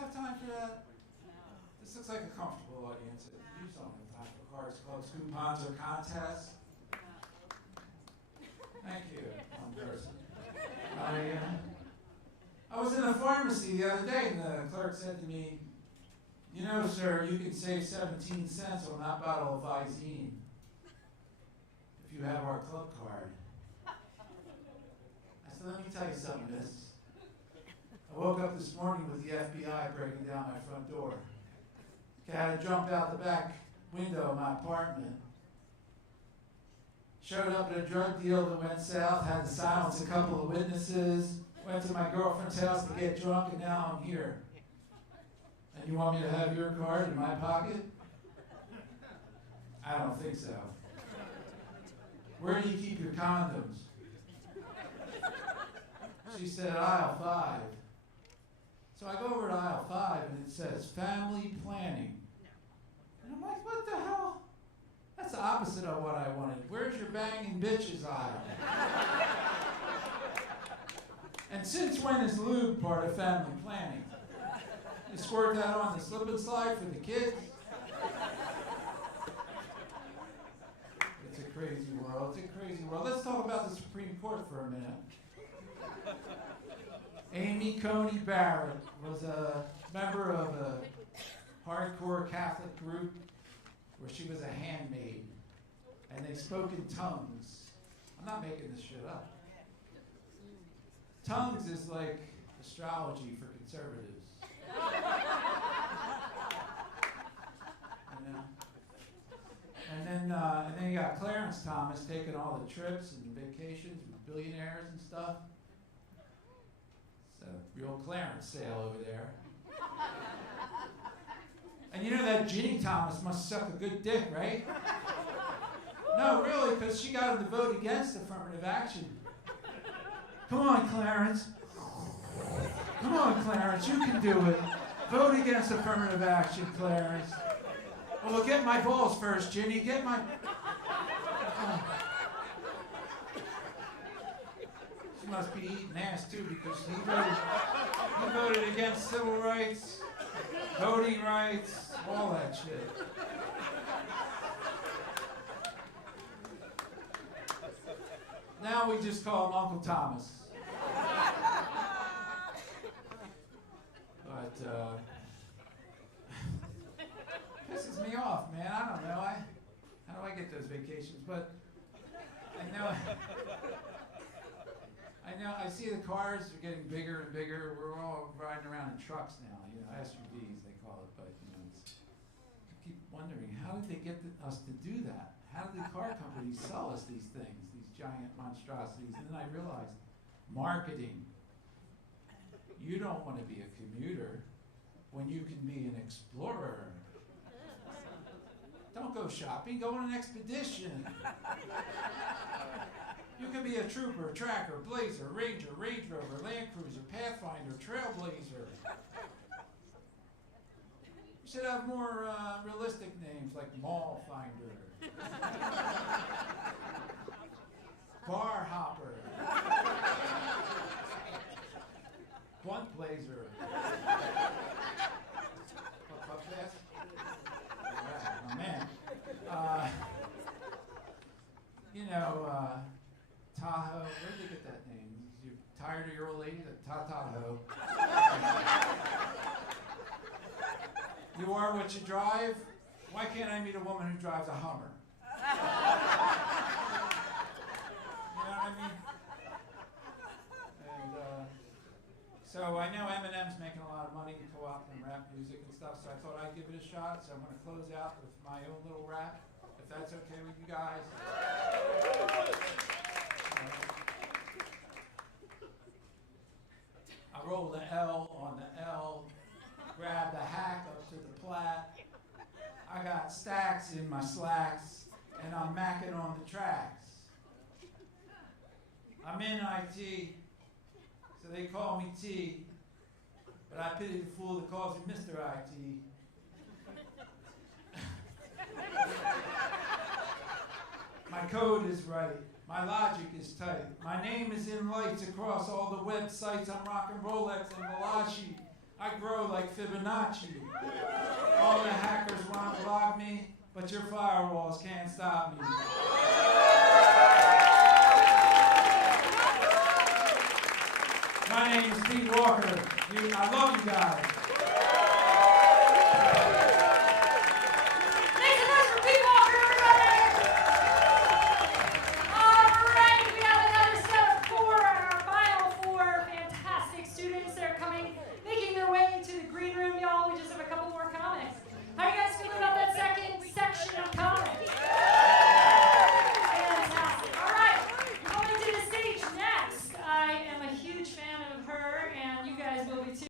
have time for that? This looks like a comfortable audience. You don't have time for cards, clubs, coupons, or contests. Thank you, one person. I was in a pharmacy the other day, and the clerk said to me, "You know, sir, you can save 17 cents on that bottle of Visine if you have our club card." I said, "Let me tell you something, miss. I woke up this morning with the FBI breaking down my front door. Cat had jumped out the back window of my apartment. Showed up at a drug deal that went south, had to silence a couple of witnesses, went to my girlfriend's house to get drunk, and now I'm here. And you want me to have your card in my pocket?" "I don't think so." "Where do you keep your condoms?" She said, "Aisle 5. So I go over to aisle 5 and it says family planning. And I'm like, what the hell? That's the opposite of what I wanted. Where's your banging bitches aisle? And since when is lube part of family planning? You squirt that on the slip and slide for the kids? It's a crazy world. It's a crazy world. Let's talk about the Supreme Court for a minute. Amy Coney Barrett was a member of a hardcore Catholic group where she was a handmaid, and they spoke in tongues. I'm not making this shit up. Tongues is like astrology for conservatives. You know? And then you got Clarence Thomas taking all the trips and vacations with billionaires and stuff. It's a real Clarence sale over there. And you know that Ginny Thomas must suck a good dick, right? No, really, because she got him to vote against affirmative action. Come on, Clarence. Come on, Clarence, you can do it. Vote against affirmative action, Clarence. Well, get my balls first, Ginny. Get my... She must be eating ass, too, because he voted against civil rights, voting rights, all that shit. Now we just call him Uncle Thomas. But, pisses me off, man. I don't know. How do I get those vacations? But I see the cars are getting bigger and bigger. We're all riding around in trucks now, SUVs they call it. But I keep wondering, how did they get us to do that? How did the car companies sell us these things, these giant monstrosities? And then I realized, marketing. You don't want to be a commuter when you can be an explorer. Don't go shopping, go on an expedition. You can be a trooper, tracker, blazer, ranger, Range Rover, Land Cruiser, Pathfinder, Trailblazer. You should have more realistic names like Mall Finder, Bar Hopper, Blunt Blazer. Puff fast? Oh, man. Tahoe. Where did they get that name? You tired of your old lady? Tahoe. You are what you drive? Why can't I meet a woman who drives a Hummer? You know what I mean? And so I know Eminem's making a lot of money in co-op and rap music and stuff, so I thought I'd give it a shot. So I'm going to close out with my own little rap, if that's okay with you guys. I roll the L on the L, grab the hack up to the plat. I got stacks in my slacks, and I'm macking on the tracks. I'm in IT, so they call me T, but I pity the fool that calls me Mr. IT. My code is right. My logic is tight. My name is in lights across all the websites. I'm rocking Rolex and Malachi. I grow like Fibonacci. All the hackers want to block me, but your firewalls can't stop me. My name is Pete Walker. I love you guys.